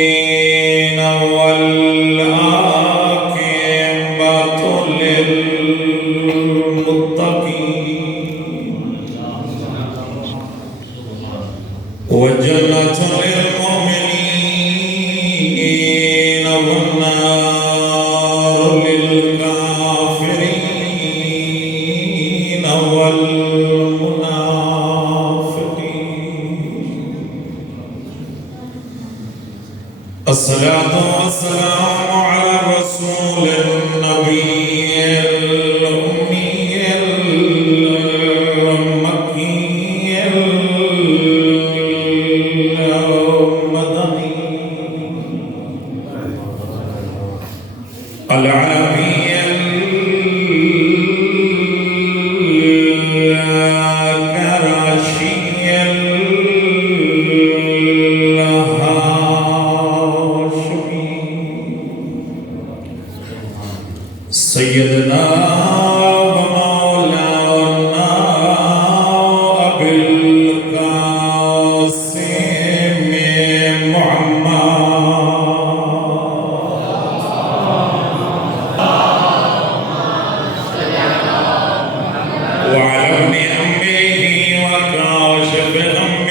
العالمين والعاقبة للمتقين والجنة للمؤمنين والنار للكافرين الصلاة والسلام على الرسول النبي الأمي المكي المدني العربي الكراشي سيدنا ومولانا أبي القاسم محمد وعلى ابن أمه وكاشف أمه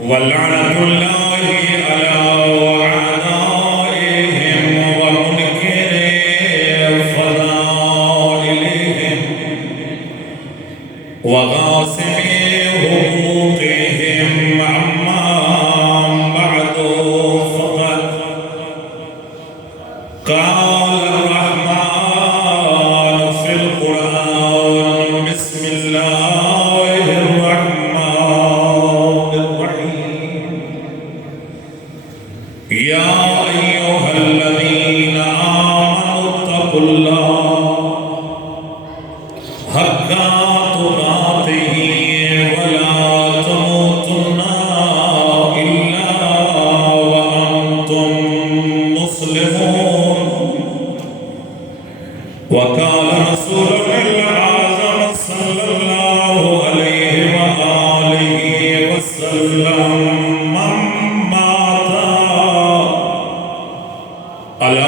ولعنة الله على أعدائهم ومنكر فضائلهم وغاصب حقوقهم عما بعد فقد قال الرحمن في القرآن بسم الله الرحمن الرحيم يا أيها الذين آمنوا اتقوا الله حق تقاته ولا تموتن إلا وأنتم مسلمون وقال رسولنا الأعظم صلى الله عليه وآله وسلم من مات على